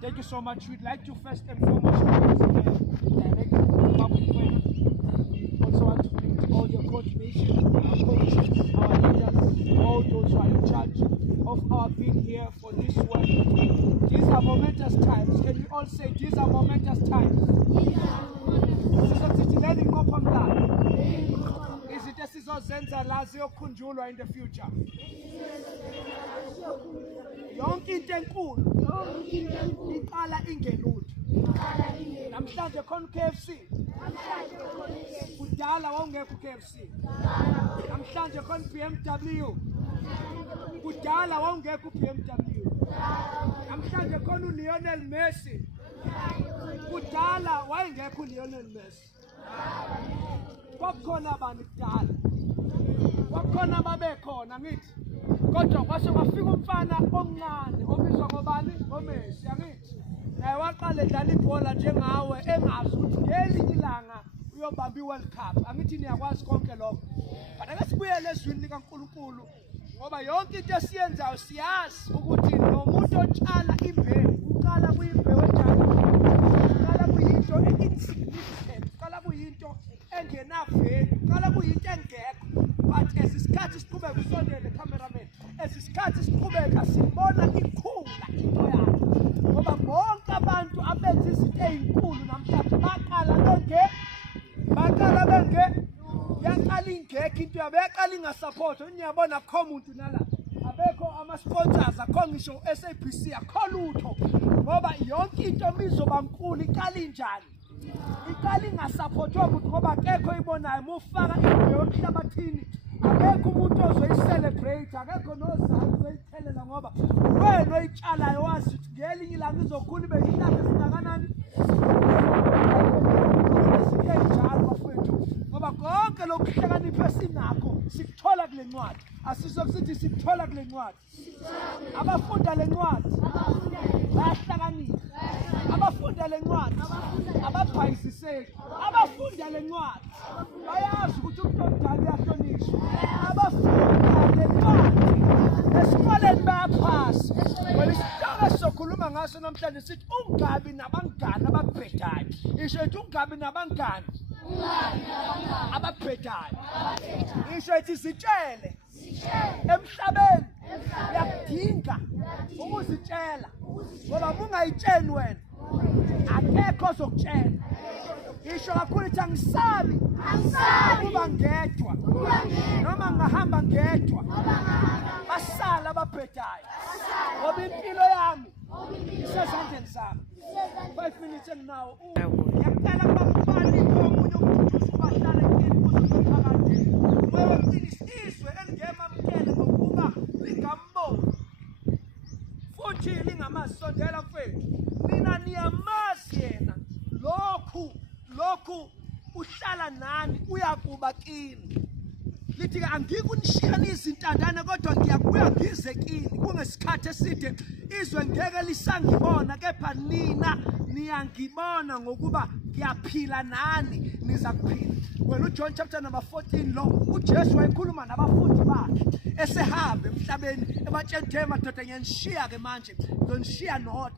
Thank you so much. We'd like to first and foremost direct public way. Also want to thank all your coordination, our coaches, our leaders, all those who are in charge of our being here for this work. These are momentous times. Can we all say these are momentous times? Is it esizozenza la ziyokhunjulwa in the future? Yonke into enkulu iqala ingelutho. Namhlanje khona KFC. Kudala wawungekho KFC. Namhlanje khona BMW. Kudala wawungekho BMW. Namhlanje khona Lionel Messi. Kudala wayengekho Lionel Messi. Kwakukhona abantu kudala. Kwakukhona babekhona ngithi. Kodwa kwase kwafika umfana omncane obizwa ngobani? ngoMessi, angithi. Naye waqala edlala ibhola njengawe engazi ukuthi ngelinye ilanga uyobamba iWorld Cup. Angithi niyakwazi konke lokho. But ake sibuyele ezwini likaNkulunkulu ngoba yonke into esiyenzayo siyazi ukuthi nomuntu otshala imbewu uqala kuyimbewu enjani. Uqala kuyinto insignificant, uqala kuyinto engenaveli, uqala kuyinto engekho. But esisikhathi siqhubeka usondele cameraman, esisikhathi siqhubeka sibona ikhula into yakhe. Ngoba bonke abantu abenza izinto ezinkulu namhlanje baqala benge yaqala ingekho into yabo, yaqala ingasupport. Niyabona akho umuntu nala, abekho ama-sponsors, akho ngisho SABC, akho lutho. Ngoba yonke into mizoba nkulu iqala injani? Iqala ingasupportwa ukuthi ngoba akekho ibonayo mufaka imbewu emhlabathini. Akekho umuntu ozoyicelebrate, akekho nozayo ozoyithelela ngoba wena oyitshalayo wazi ukuthi ngelinye ilanga izokhula ibe yihlahla esingakanani. Njalo bafowethu ngoba konke lokuhlakanipha esinakho sikuthola kule ncwadi. Asizokusithi sikuthola kule ncwadi. Abafunda le ncwadi bayahlakanipha. Abafunda le ncwadi ababhayisiseki. Abafunda le ncwadi bayazi ukuthi umuntu omdala uyahlonishwa. Abafunda le ncwadi esikoleni bayaphasa. Wena isihloko esizokhuluma ngaso namhlanje sithi ungabi nabangani ababhedayo. Isho ethi ungabi nabangani ababhedayo. Isho ethi sitshele emhlabeni uyakudinga ukuzitshela ngoba ungayitsheni wena akekho ozokutshela. Isho kakhulu ithi angisabi ukuba ngedwa noma ngahamba ngedwa basala ababhedayo ngoba impilo yami isezandleni zami. 5 minutes enginawo ngiyaqala kubafani omunye umuntu usubahlala empini kuzophakade ngoba izwe elingemamkele ngokuba lingamboni futhi lingamasondela mfethu. Nina niyamazi yena lokhu uhlala nani uyakuba kini. Lithi angikunishiya izintandane kodwa ngiyakubuya ngize kini kungesikhathi eside. Izwe ngeke lisangibona kepha nina niyangibona ngokuba ngiyaphila nani niza kuphila. Wena uJohn chapter number 14 lo uJesu wayekhuluma nabafundi bakhe esehambe emhlabeni ebatshele madoda ngiyanishiya ke manje ngizonishiya nodwa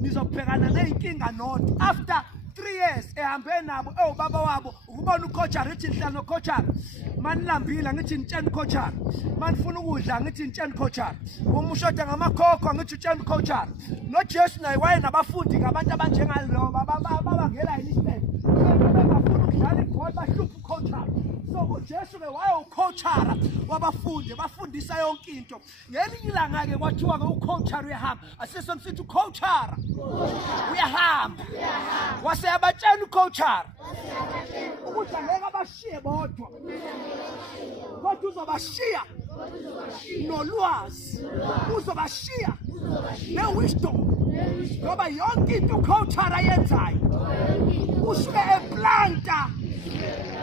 nizobhekana nezinkinga nodwa. After 3 years ehambe nabo baba wabo ukubona uCoachara ethi nhlala noCoachara. Manilambile ngithi nitsheni uCoachara. Manifuna ukudla ngithi nitsheni uCoachara. Umushoda ngamakhokho ngithi utsheni uCoachara. noJesu naye waye nabafundi ngabantu abanjengalo babangela yini isibhe. Bafuna ukudlala ibhola bahlupha uCoachara. So uJesu ke waye uCoachara wabafundi bafundisa yonke into. Ngelinye ilanga ke kwathiwa ke uCoachara uyahamba. Asesomsithi uCoachara uyahamba. Wase abatshela uCoachara ukuthi ngeke abashiye bodwa kodwa uzobashiya nolwazi, uzobashiya ne-wisdom. Ngoba yonke into uCoachara ayenzayo usuke eplanta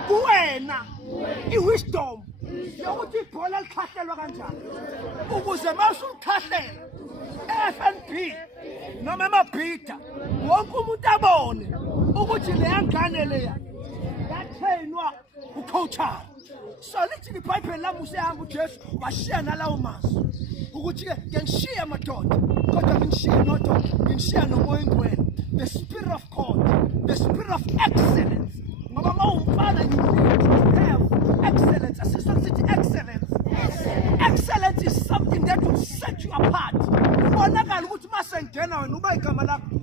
kuwena i-wisdom yokuthi ibhola likhahlelwa kanjani ukuze masulikhahlela FNB noma emabhida wonke umuntu abone ukuthi leya ngane leya yatrainwa uCoachara. So lithi iBhayibheli lami usehamba uJesu washiya nalawo mazwi ukuthi ke ngishiya madoda kodwa ngishiya nodwa ngishiya nomoya ingcwele, the spirit of God, the spirit of excellence. Ngoba mawumfana you need to have excellence. Asisokuthi excellence. Excellence is something that will set you apart. Ubonakala ukuthi masengena wena uba igama lakho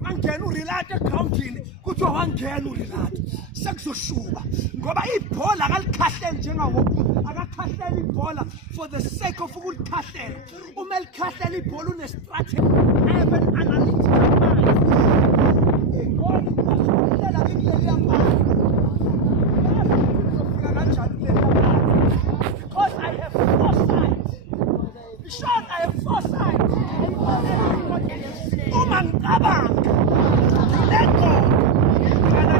mangena urelate accountini kuthi wangena urelate sekuzoshuba ngoba ibhola akalikhahleli njengawo akakhahleli ibhola for the sake of ukulikhahlela. Uma likhahlela ibhola une strategy, I have an analytical mind. Ibhola ikhohlela indlela yamanje izofika kanjani indlela yamanje because I have foresight. Sean, I have foresight. Uma ngicabanga let go. Kana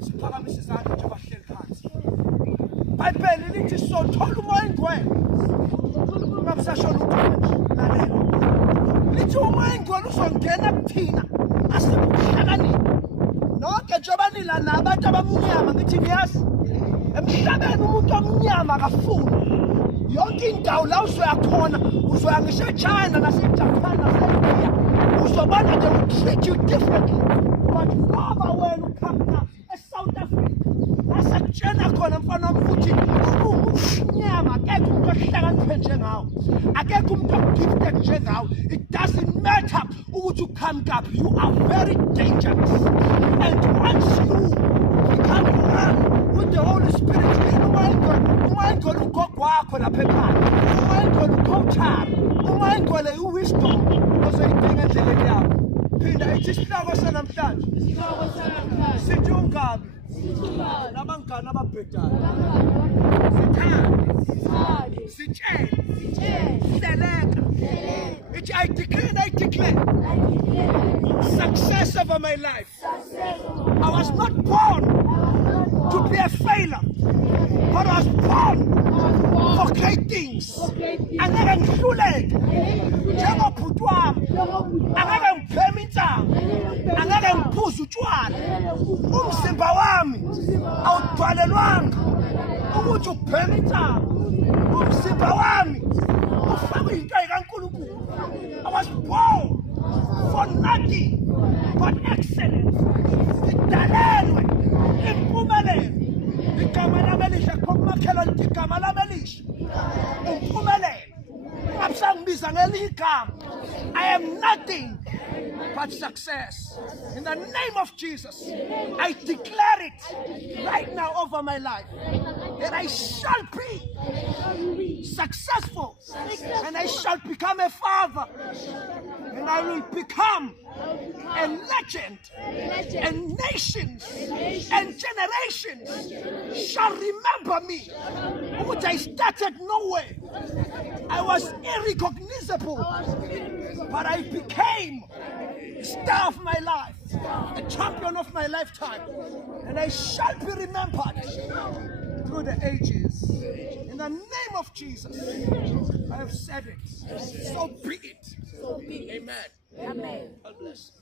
siphakamise izandla nje bahleli phansi. iBhayibheli lithi sothola umoya ingcwele. Ungamsasho lutho manje lalela. Lithi umoya ingcwele uzongena kuthina asikuhlakaniphi. Nonke njengoba nila nabantu abamnyama ngithi ngiyazi emhlabeni umuntu omnyama akafuni. Yonke indawo la uzoyakhona uzoya ngisho eChina naseJapan naseIndia uzobona they will treat you differently. But ngoba wena ukhamba eSouth Africa asakutshena khona mfana wami ukuthi umnyama akekho umuntu ohlakaniphe njengawo, akekho umuntu ogifted njengawo. It doesn't matter ukuthi ukhamkaphi, you are very dangerous. And once you become one with the Holy Spirit, umoya ingcwele ugogo wakho lapha ekhaya, umoya ingcwele ucoachara, umoya ingcwele uwisdom ozoyidinga endleleni yakho. Phinda ithi isihloko sanamhlanje sithi ungabi nabangane ababhedayo, sithande, sitshele, hleleka. Ithi I decree and I declare success over my life. I was not born to be a failure, but I was born for great things. Angeke ngihluleke njengobhuti wami, angeke ngipheme intsango, angeke ngiphuze utshwala. Umzimba wami awudalelwanga ukuthi upheme intsango. Umzimba wami ufakwe into kaNkulunkulu. I was born for nothing but excellence. Ngidalelwe impumelelo. Igama lami elihle kho kumakhelwane lithi igama lami elihle impumelelo. Ungabisangibiza ngelinye igama. I am nothing but success. In the name of Jesus, I declare it right now over my life that I shall be successful and I shall become a father and I will become a legend, and nations and generations shall remember me. Which I started nowhere. I was irrecognizable, but I became the star of my life, the champion of my lifetime, and I shall be remembered through the ages. In the name of Jesus, I have said it. So be it. Amen. Amen. God bless.